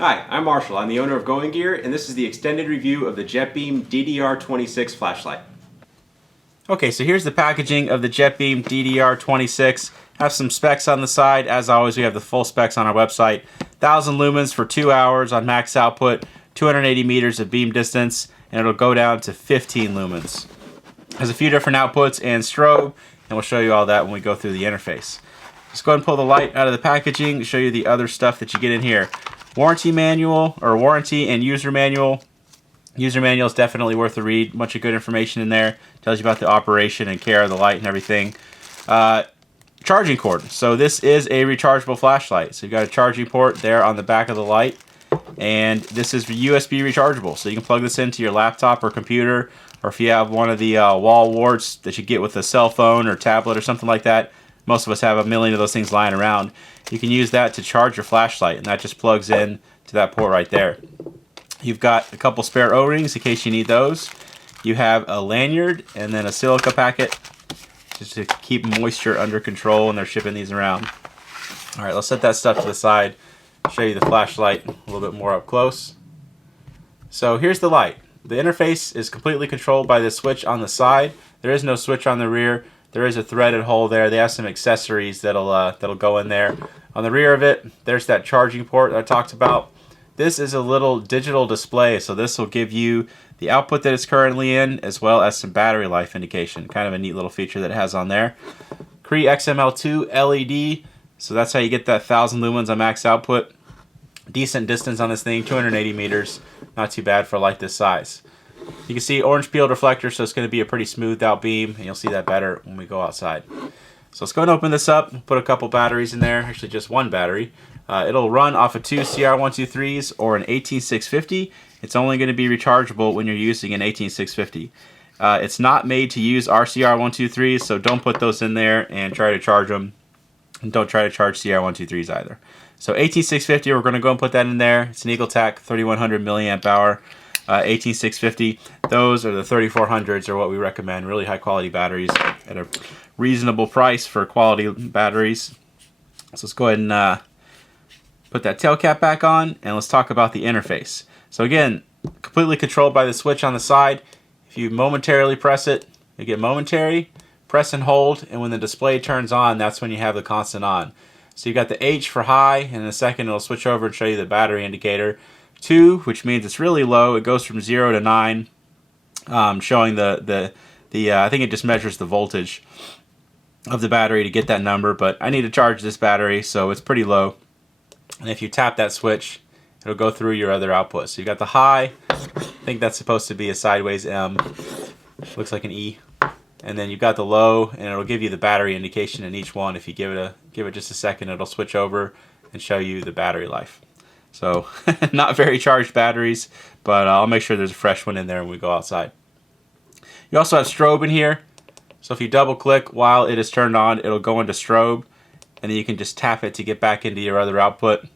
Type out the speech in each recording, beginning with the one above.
Hi, I'm Marshall. I'm the owner of Going Gear, and this is the extended review of the JETBeam DDR26 flashlight. Okay, so here's the packaging of the JETBeam DDR26. Have some specs on the side. As always, we have the full specs on our website. 1,000 lumens for 2 hours on max output, 280 meters of beam distance, and it'll go down to 15 lumens. Has a few different outputs and strobe, and we'll show you all that when we go through the interface. Just go ahead and pull the light out of the packaging to show you the other stuff that you get in here. Warranty manual, or warranty and user manual. User manual is definitely worth a read. Much of good information in there. Tells you about the operation and care of the light and everything. Charging cord. So this is a rechargeable flashlight. So you've got a charging port there on the back of the light. And this is USB rechargeable. So you can plug this into your laptop or computer. Or if you have one of the wall warts that you get with a cell phone or tablet or something like that. Most of us have a million of those things lying around. You can use that to charge your flashlight, and that just plugs in to that port right there. You've got a couple spare O-rings in case you need those. You have a lanyard and then a silica packet just to keep moisture under control when they're shipping these around. All right, let's set that stuff to the side. Show you the flashlight a little bit more up close. So here's the light. The interface is completely controlled by this switch on the side. There is no switch on the rear. There is a threaded hole there. They have some accessories that'll go in there. On the rear of it, there's that charging port that I talked about. This is a little digital display, so this will give you the output that it's currently in, as well as some battery life indication. Kind of a neat little feature that it has on there. Cree XML2 LED, so that's how you get that 1,000 lumens on max output. Decent distance on this thing, 280 meters. Not too bad for a light this size. You can see orange peeled reflector, so it's going to be a pretty smoothed out beam, and you'll see that better when we go outside. So let's go and open this up, put a couple batteries in there, actually just one battery. It'll run off of two CR123s or an 18650. It's only going to be rechargeable when you're using an 18650. It's not made to use our CR123s, so don't put those in there and try to charge them. And don't try to charge CR123s either. So 18650, we're going to go and put that in there. It's an EagleTac 3100 milliamp hour. 18650. Those are the 3400s are what we recommend. Really high quality batteries at a reasonable price for quality batteries. So let's go ahead and put that tail cap back on, and let's talk about the interface. So again, completely controlled by the switch on the side. If you momentarily press it, you get momentary. Press and hold, and when the display turns on, that's when you have the constant on. So you got the H for high, and in a second it'll switch over and show you the battery indicator. 2, which means it's really low. It goes from 0 to 9, showing the I think it just measures the voltage of the battery to get that number, but I need to charge this battery, so it's pretty low. And if you tap that switch, it'll go through your other outputs. So you got the high. I think that's supposed to be a sideways M. Looks like an E. And then you've got the low, and it'll give you the battery indication in each one. If you give it just a second, it'll switch over and show you the battery life. So not very charged batteries, but I'll make sure there's a fresh one in there when we go outside. You also have strobe in here. So if you double click while it is turned on, it'll go into strobe, and then you can just tap it to get back into your other output,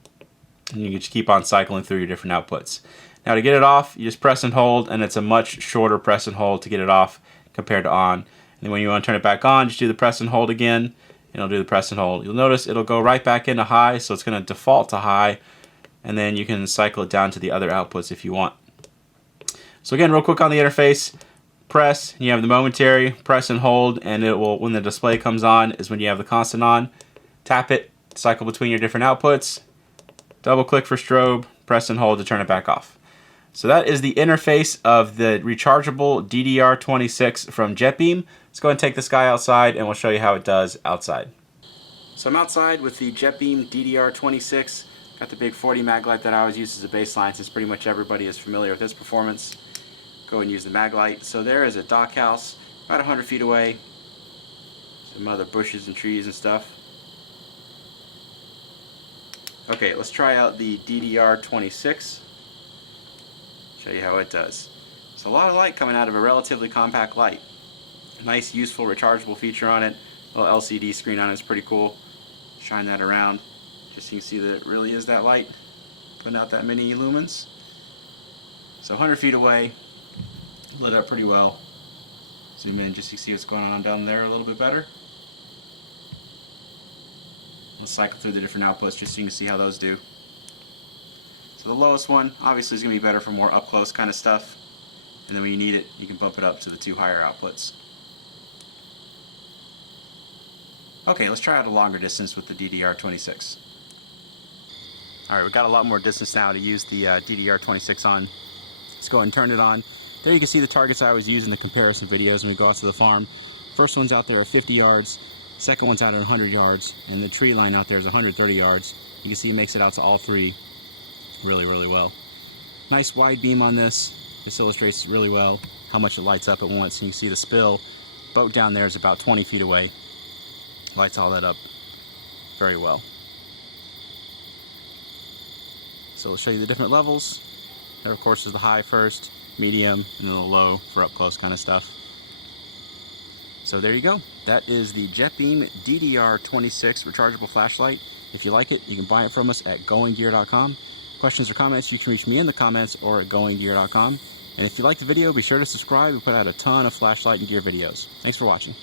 and you can just keep on cycling through your different outputs. Now to get it off, you just press and hold, and it's a much shorter press and hold to get it off compared to on. And then when you want to turn it back on, just do the press and hold again, and it'll do the press and hold. You'll notice it'll go right back into high, so it's going to default to high, and then you can cycle it down to the other outputs if you want. So again, real quick on the interface, press, and you have the momentary, press and hold, and it will, when the display comes on, is when you have the constant on. Tap it, cycle between your different outputs, double click for strobe, press and hold to turn it back off. So that is the interface of the rechargeable DDR26 from JETBeam. Let's go ahead and take this guy outside, and we'll show you how it does outside. So I'm outside with the JETBeam DDR26. Got the big 40 mag light that I always use as a baseline, since pretty much everybody is familiar with its performance. Go and use the mag light. So there is a dock house about 100 feet away. Some other bushes and trees and stuff. Okay, let's try out the DDR26. Show you how it does. So a lot of light coming out of a relatively compact light. Nice, useful, rechargeable feature on it. Little LCD screen on it is pretty cool. Shine that around, just so you can see that it really is that light, putting out that many lumens. So 100 feet away, lit up pretty well. Zoom in just so you can see what's going on down there a little bit better. Let's cycle through the different outputs just so you can see how those do. So the lowest one obviously is going to be better for more up close kind of stuff, and then when you need it you can bump it up to the 2 higher outputs. Okay, let's try out a longer distance with the DDR26. Alright, we've got a lot more distance now to use the DDR26 on. Let's go ahead and turn it on. There you can see the targets I always use in the comparison videos when we go out to the farm. First one's out there at 50 yards, second one's out at 100 yards, and the tree line out there is 130 yards. You can see it makes it out to all 3 really, really well. Nice wide beam on this. This illustrates really well how much it lights up at once. And you can see the spill. Boat down there is about 20 feet away. Lights all that up very well. So we'll show you the different levels. There of course is the high first, medium, and then the low for up close kind of stuff. So there you go. That is the JETBeam DDR26 rechargeable flashlight. If you like it, you can buy it from us at goinggear.com. Questions or comments, you can reach me in the comments or at goinggear.com. And if you like the video, be sure to subscribe. We put out a ton of flashlight and gear videos. Thanks for watching.